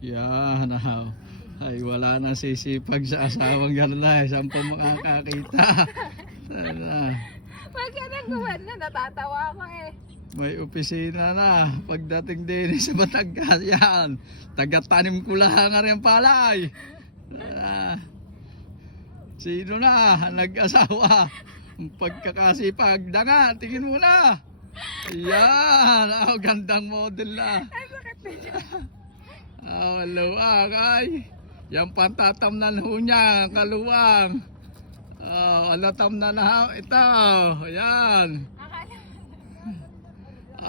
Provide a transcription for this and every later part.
Yan. Ay, wala na sisipag sa asawang gano'n na. Saan pa makakakita? Sana. Pagka nagkuhan na, natatawa ako eh. May opisina na. Pagdating din sa Batangas yan. Taga-tanim ko lang nga rin palay. Sino na nag-asawa? Pagkakasipag. Danga, tingin mo na. Yan. Gandang model na. Ang sakit niya. Luwang ay. Yan pantatamnan ho niya. Kaluwang. Alatam na ito. Ayan.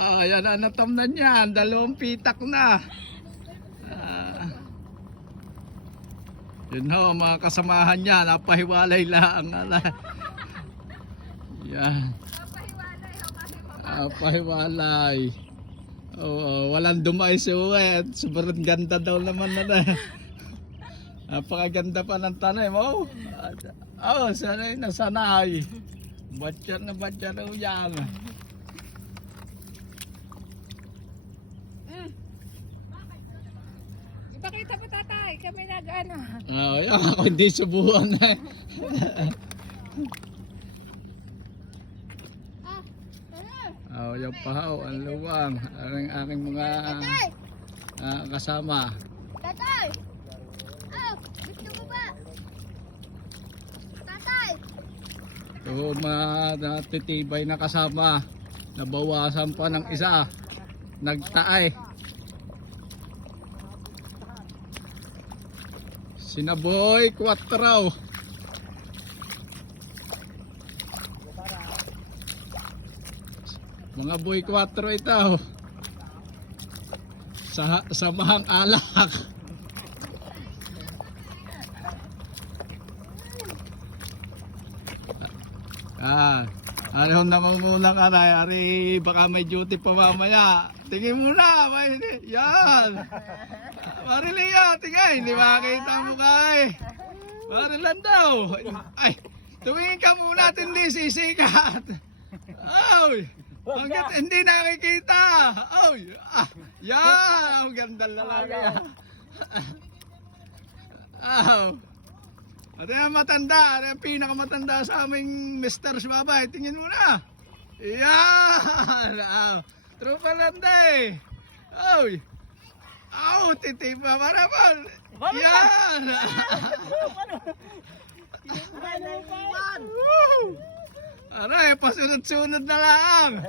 Yan ang natamnan niyan. 2 pitak na. Yun ho, mga kasamahan niya. Napahiwalay lang. Yan. Papahiwalay ako kasi Napahiwalay. Walang dumay si Uwet. Sobrang ganda daw naman na. Napakaganda pa ng tanim. Sanay na sanay. Batya na ho yan. Ipakita mo tatay, kami nag-ano. Yan, ako hindi subuhan eh. Yan pa ho, ang luwang. Ang aking mga kasama. Tatay! Gusto mo ba? Tatay! So, matitibay na kasama. Nabawasan pa ng isa. Nagtaay. Sinaboy 4. Mga boy 4 ito. Samahang alak. Ano naman muna ka na, Ari, baka may duty pa mamaya. Tingin muna, yan. Marilia, tingay, hindi makakita mo kay. Marilan daw. Ay, tumingin ka muna, hindi sisikat. Ay, hanggat hindi nakikita. Ay, yan, ang ganda lalaki. At yung matanda, yung pinakamatanda sa aming Mr. Babay, tingin mo na. Yan! Trupa landay. Titipa pa naman. Yan! Aray, pasunod-sunod na lang.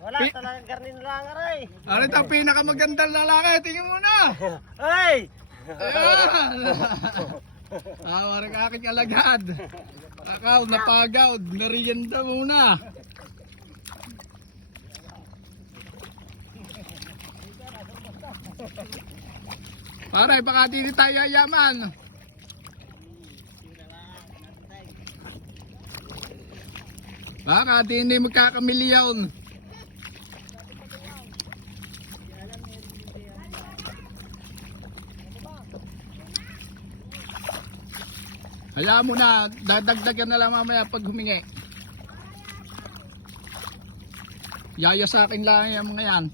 Wala talagang karnin lang, aray. Aray, ito pinakamagandang lalaki, tingin mo na. Ay! Ayan! Warang aking alagad. Akaw, napagaw, narienda muna. Paray, baka di tayo yaman. Baka di hindi magkakamilyon. Hayaan mo na, dadagdagan na lang mamaya pag humingi. Yaya sa akin lang yung mga yan.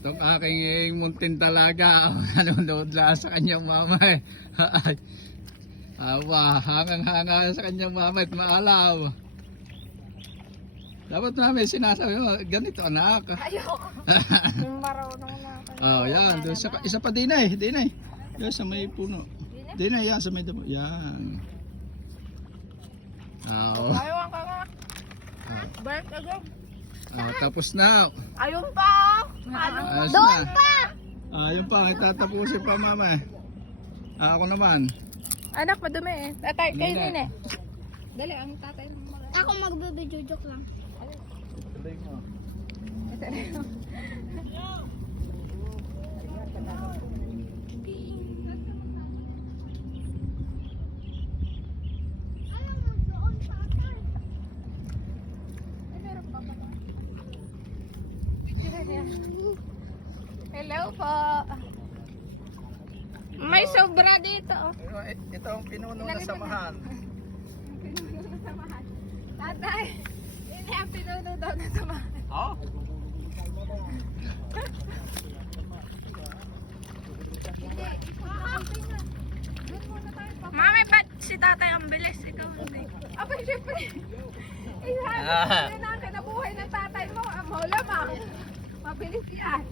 Itong aking muntin talaga. Nanonood lang sa kanyang mama eh. Hangang-hanga sa kanyang mama at maalaw. Dapat namin sinasabi mo, ganito anak. Ayoko. Yung marunong na ako. Yan. Doon sa, isa pa din eh. Yan sa may puno. Din yan sa may damo. Yan. Ayaw ka nga. Balik agad. Tapos na. Ayun pa! Doon pa! Ayun pa, itatapusin pa mama eh. Ako naman. Anak, madumi eh. Tatay, kayo din eh. Dali, ang tatay ng mga... Ako magbibidyo-joke lang. Tuloy mo. Hello po. May sobra dito. Ito ang pinuno na samahan. Pinuno na samahan. Tatay, hindi ang pinuno daw na samahan. Oh? Mami, ba't si tatay ang bilis? Ikaw hindi. Aba, syempre. Isa, yun ang kinabuhay ng tatay mo. Ang malamang. Mabilis yan.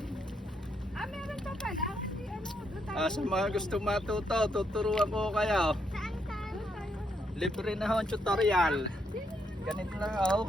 Meron pa pala. Hindi, doon tayo. Sa mga gustong matuto, tuturuan ko kayo. Saan tayo? Libre na ho ang tutorial. Ganito lang oh.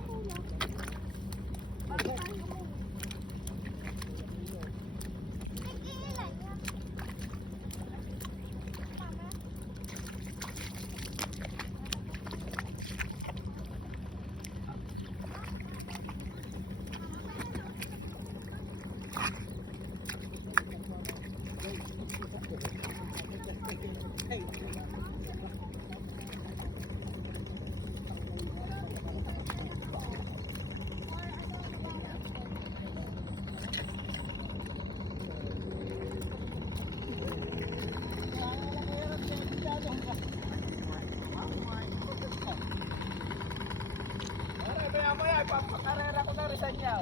Maya, papakarera ko na rin sa inyo.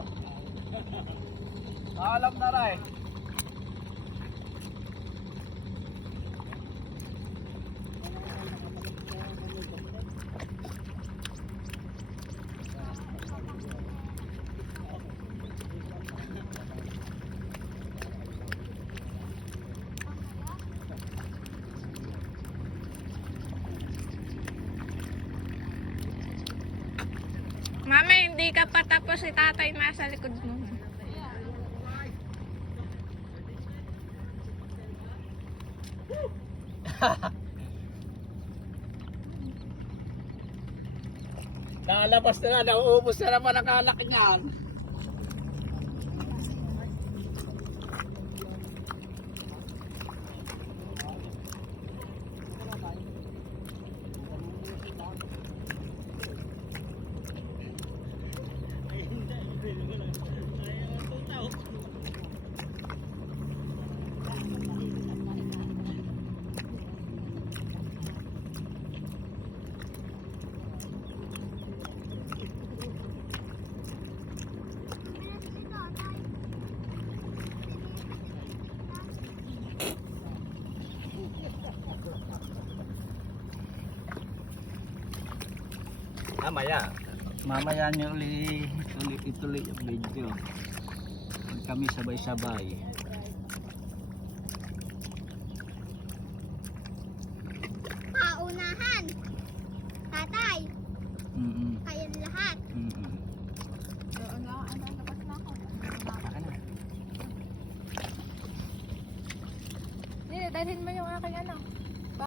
Alam na rin. Mami, hindi ka pa tapos si tatay nasa likod mo. Nakalabas na nga, nauubos na naman ang kalaki niyan. Mamaya nyo ituloy yung video. Pag kami sabay-sabay. Paunahan. Tatay. Kayong lahat. Hindi, dalhin mo yung aking ano.